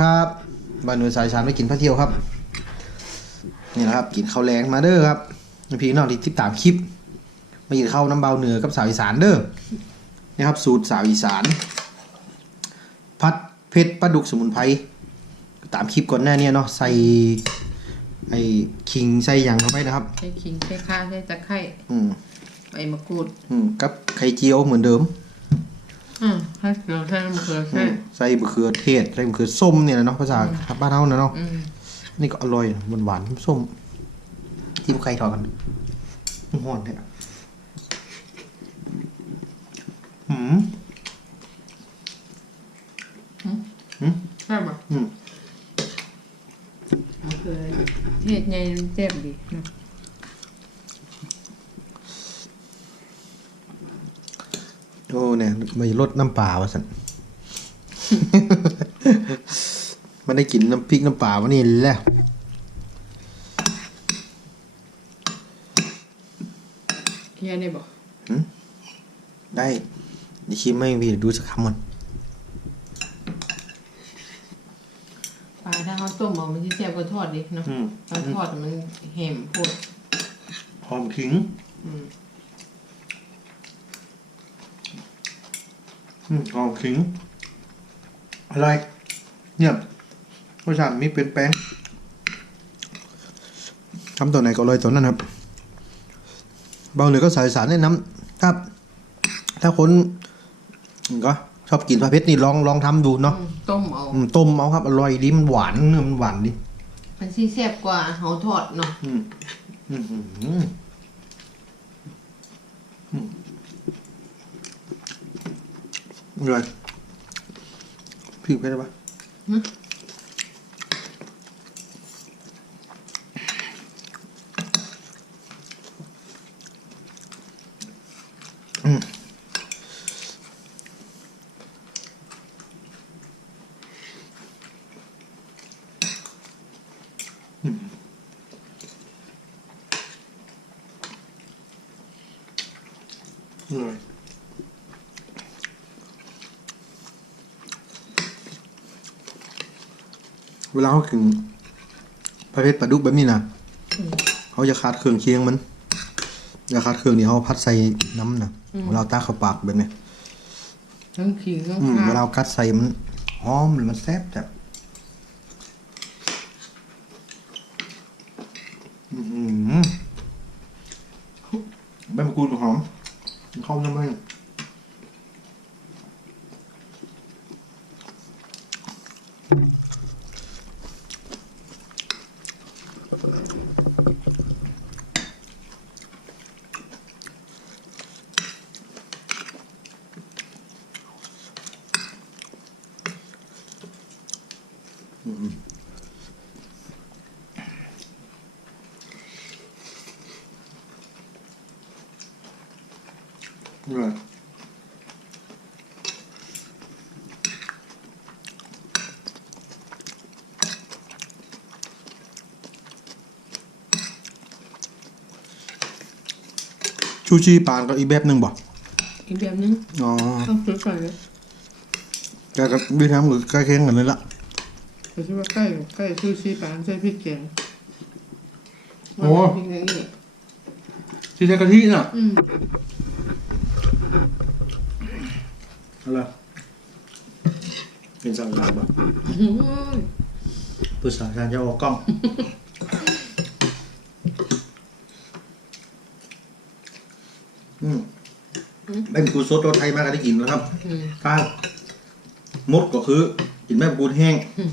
สวัสดีครับบ้านหน่วยสายชานไม่กินพระเที่ยวครับ นี่นะครับ กินข้าวแรงมาเด้อครับพี่น้องที่ติดตามคลิป มากินข้าวน้ำเบาเหนือกับสาวอีสานเด้อนี่ครับ สูตรสาวอีสาน พัดเพชรปลาดุกสมุนไพรตามคลิปก่อนหน้าเนี้เนาะใส่ไอ้คิงใส่หยังเข้าไปนะครับใช้ขิงใช้ข่าใช้ตะไคร้อืมใบมะกรูดอืมกับไข่เจียวเหมือนเดิมอืม ให้เกลือใช้มะเขืออืใช้มใส่มะเขือเทศใส่มะเขือส้มเนี่ยแหละเนาะภาษาบ้านเฮานะเนาะอืมนี่ก็อร่อยหวานหวานๆส้มที่ไข่ทอดกันหอนเนี่ยหืมหืมใช่ปะอืมมะเขือเทศใหญ่เจ็บดีเนาะ โอ้เนี่ยมาลดน้ำปลาวะสันมันได้กินน้ำพริกน้ำปลาวันนี้แหล้วเคี่ยได้บ่ได้เดี๋ยวชิมไม่มีดูสักคำมันปลาถ้าเขาต้มเอามันจะแซ่บกว่าทอดดิเนาะอืมตอนทอดมันแหมโพดหอมขิง อืม อืม หอมขิงอะไรเนี่ยรสชาติมีเปลี่ยนแปลงทำตัวไหนก็อร่อยตัวนั้นครับเบาเหนือก็สายสารแนะนำครับ ถ้าคนก็ชอบกินปลาเพชรนี่ลองลองทำดูเนาะอืมต้มเอาอืมต้มเอาครับอร่อยดีมันหวานเนื้อมันหวานดีมันสิแซ่บกว่าเฮาทอดเนาะอืมอืมอืม อืมอืมอร่อยพี่ไปได้ปะหึอืม วลาเขากินประเภทปลาดุกแบบนี้นะเขาจะขาดเครื่องเคียงมันจะขาดเครื่องนี่เขาพัดใส่น้ำนะเวลาตาเข้าปากแบบนี้ทั้งขิงทั้งอืมข่าเวลาเอากัดใส่มันหอมหรือมันแซ่บจับอืมใบมะกรูดกับหอมเข้าน้ำมัน เลยชูชีปานก็อีกแบบหนึ่งบอกอีกแบบนึงอ๋อต้องซื้อใส่เลยแกกับวิธีทำหรือใกล้เคียงกันเลยละแต่ที่ว่าใกล้ใกล้ซูชิปลาใช้พริกแกงโอ้พริกแกงนี่ที่ใช้กะทิน่ะ อืม อะไรเป็นสังกาบะโอ้ยภาษาการจะออกกล้อง อืมแม่มะกรูดสดรสไทยมากก็ได้กินแล้วครับอืมถ้ามดก็คือ กินแม่มะกรูดแห้งอืม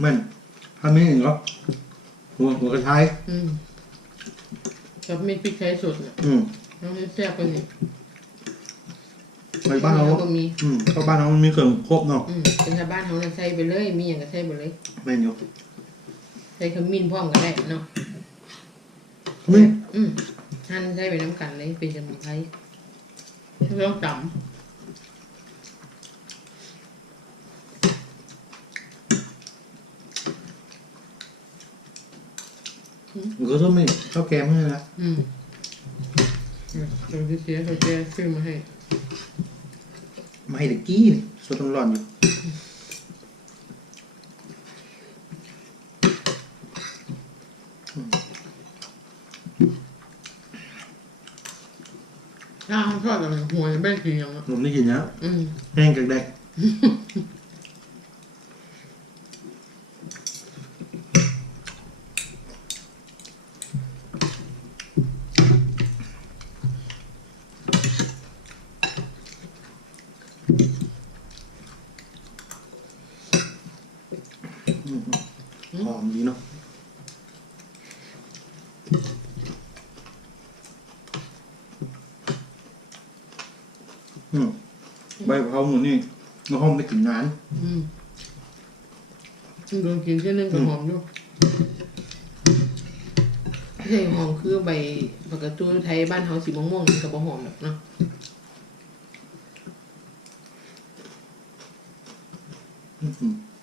แม่นถ้าไม่เห็นก็หัวหัวกระชายอืม กับมีพริกไทยสดเนี่ยอืมน้องจะแซ่บกว่านี้ไปบ้านเราก็มีอืมเข้าบ้านเรามันมีเครื่องครบเนาะอืมเป็นชาวบ้านเขาเนี่ยใส่ไปเลย มีอย่างก็ใส่ไปเลย แม่นอยู่ใส่ขมิ้นพร้อมกันได้เนาะนี่อืมหั่นใส่ไปน้ำกันเลยเป็นสมุนไพรไม่ต้องจ มันก็ต้องไม่ข้าวแกงให้นะำอืมอืมตรงที่เสียเขาแกซื้อมาให้ไม่ให้ตะกี้นี่สดร้อนๆอยู่ถ้าเขาทอดอะไรหัวไม่ได้กินยังอะผมได้กินแล้วอืมแห้งกักแดกอืมหอมดีเนาะอืม ใบกะเพราหมูนี่น้องไม่ถึงนาน อืมโดนกินเช่นนึงก็หอมอยู่ใช่หอมคือใบผักกระตุ้นไทยบ้านเฮาสีม่วงๆนี่ก็บ่หอมแบบเนาะอื้อ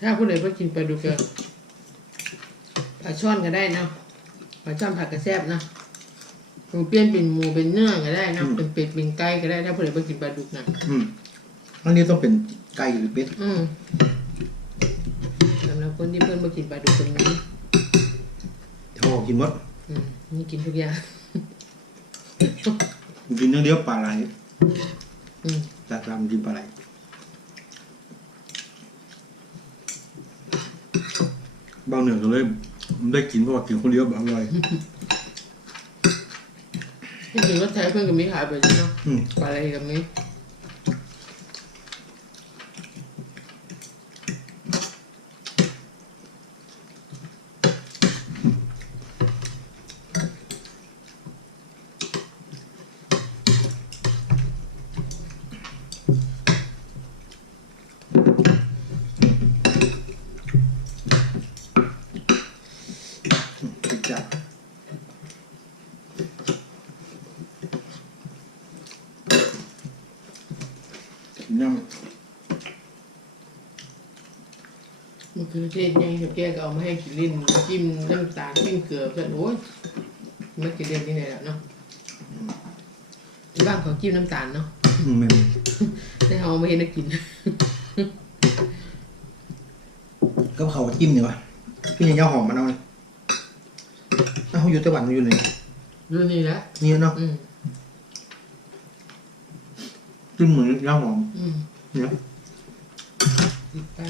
ถ้าผู้ใดบ่กินปลาดุกก็ปลาช่อนก็ได้เนาะปลาช่อนผัดกระแซบเนาะหมูเปลี่ยนเป็นหมูเป็นเนื้อก็ได้เนาะเป็นเป็ดเป็นไก่ก็ได้ถ้าผู้ใดบ่กินปลาดุกนะอืมอันนี้ต้องเป็นไก่หรือเป็ดอืมสำหรับคนที่เพิ่นบ่กินปลาดุกคนนี้เขาบอกกินหมดอืมนี่กินทุกอย่างกินเนื้อเดียวปลาไหลอืมจากรำกินปลาไหล บางเหนือก็เลยได้กินเพราะว่ากินคนเดียวแบบอร่อยที่จริงรถไทยเพิ่นก็มีขายไปเนาะอืม ปลาอะไรก็มี ติดจัดกินน้ มันคือเทศยังกับแกก็เอามาให้กินลิ้นจิ้มน้ำตาลจิ้มเกลือเพิ่นโอ้ยมันกินเล่นที่ไหนล่ะเนาะที่บ้านเขาจิ้มน้ำตาลเนาะำอืมแม่นได้เอามาให้นักกิน ก็เขาจิ้มดีกว่าพี่ยังเจ้าหอมมาหน่อยเอ้าอยู่ไต้หวันอยู่ไหนดูนี่แหละนี่เนาะอืมจิ้มเหมือนย่าหอมอืมเนี่ยติดตา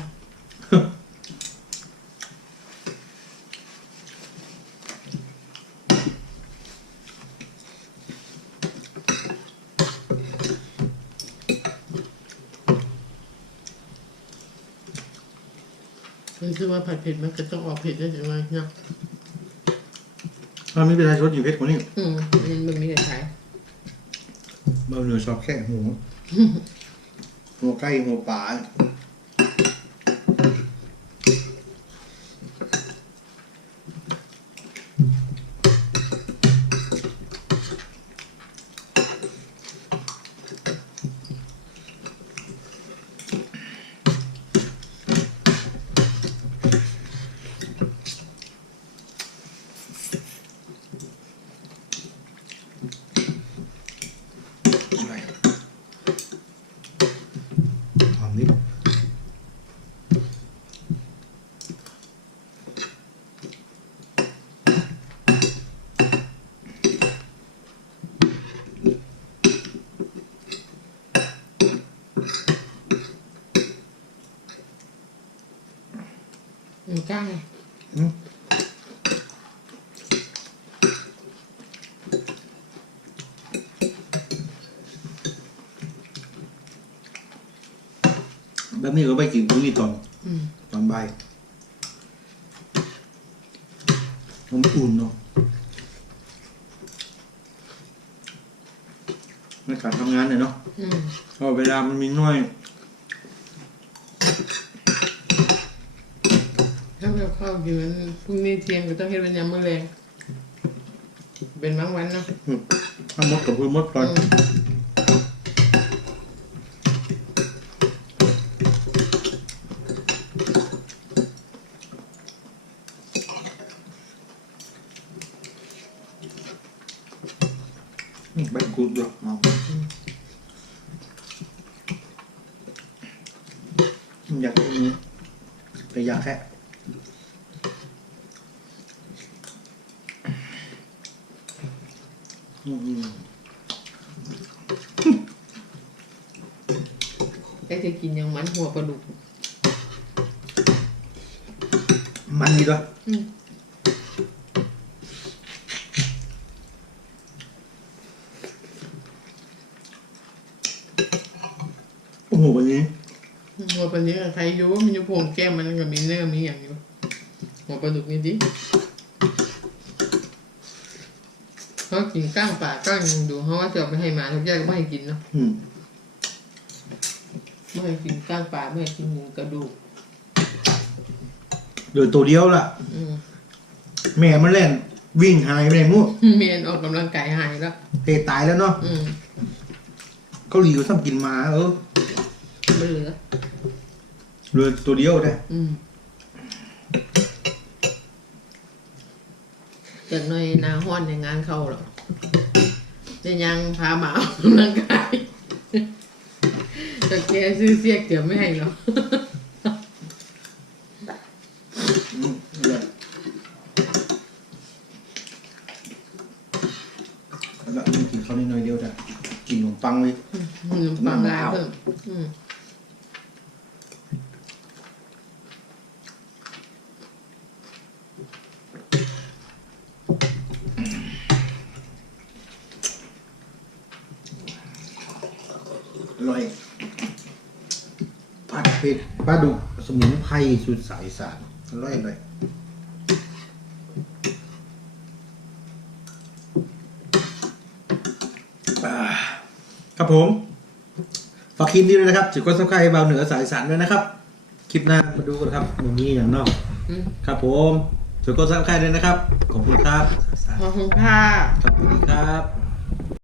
คือว่าผัดเผ็ดมันก็ต้องออกเผ็ดได้ถึงไหมเนาะถ้าไม่เป็นไรชดอยู่เพชรกว่านี้อืมมันมันมีแต่ขายบางเหนือชอบแค่หัวหัวไก่หัวปลา อะไรหอมนิด嗯มันก้าง ไงอืมแบบนี้ก็ไปกินพรุ่งนี้ตอนอืมตอนบ่ายมันอุ่นเนาะการทำงานเนี่ยเนาะอืมเพราะเวลามันมีน้อย ถ้าเราเข้าอยู่มันพรุ่งนี้เที่ยงก็ต้องเฮ็ดวันยามมื้อแรงเป็นบางวันเนาะอืมถ้ามดกับเพื่อมดก่อนอืมอืมใบกรูดด้วยเอาอืมอยากกินอันนี้แต่อยากแค่อืมอืม ไอ้จะกินอย่างมันหัวปลาดุก มันดีด้วยอืม โอ้โหวันนี้ หัวปลาเนี้ใครอยู่มันอยู่โผงแก้มมันก็มีเนื้อมีอย่างอยู่หัวปลาดุกนี่ดิ เขากินก้างป่าก้างหยังดูเขาว่าจะเอาไปให้หมาทุกอย่างก็ไม่ให้กินเนาะอืมไม่ให้กินก้างป่าไม่ให้กินหมูกระดูกเดือตัวเดียวล่ะ อืมแม่มันเล่น วิ่งหายไปไหนมู่เมียนออกกำลังกายหายแล้ว เตะตายแล้วเนาะอืมเกาหลีก็ทำกินมาเออไม่เหลือเหลือตัวเดียวได้ อืม จากหน่อยหนาห้อนในงานเข้าหรอกจะยังพาหมาออกกำลังกายแต่แกซื้อเสียกเดี๋ยวไม่ให้หรอกอืมเหลือแล้วนี่กินข้าวนิดหน่อยเดียวจ้ะกินขนมปังเลยขนมปังลายเพิ่มอืม อร่อยผัดเผ็ด ปลาดุกสมุนไพรสูตรสายอีสานอร่อยอร่อยอ่าครับผม ฝากคลิปนี้ด้วยนะครับจุดกดซับสไครต์เบาเหนือสายอีสานด้วยนะครับ คลิปหน้ามาดูกันครับวันนี้อย่างนอกอืมครับผมจุดกดซับสไครต์ด้วยนะครับ ขอบคุณครับขอบคุณค่ะครับสวัสดีครับ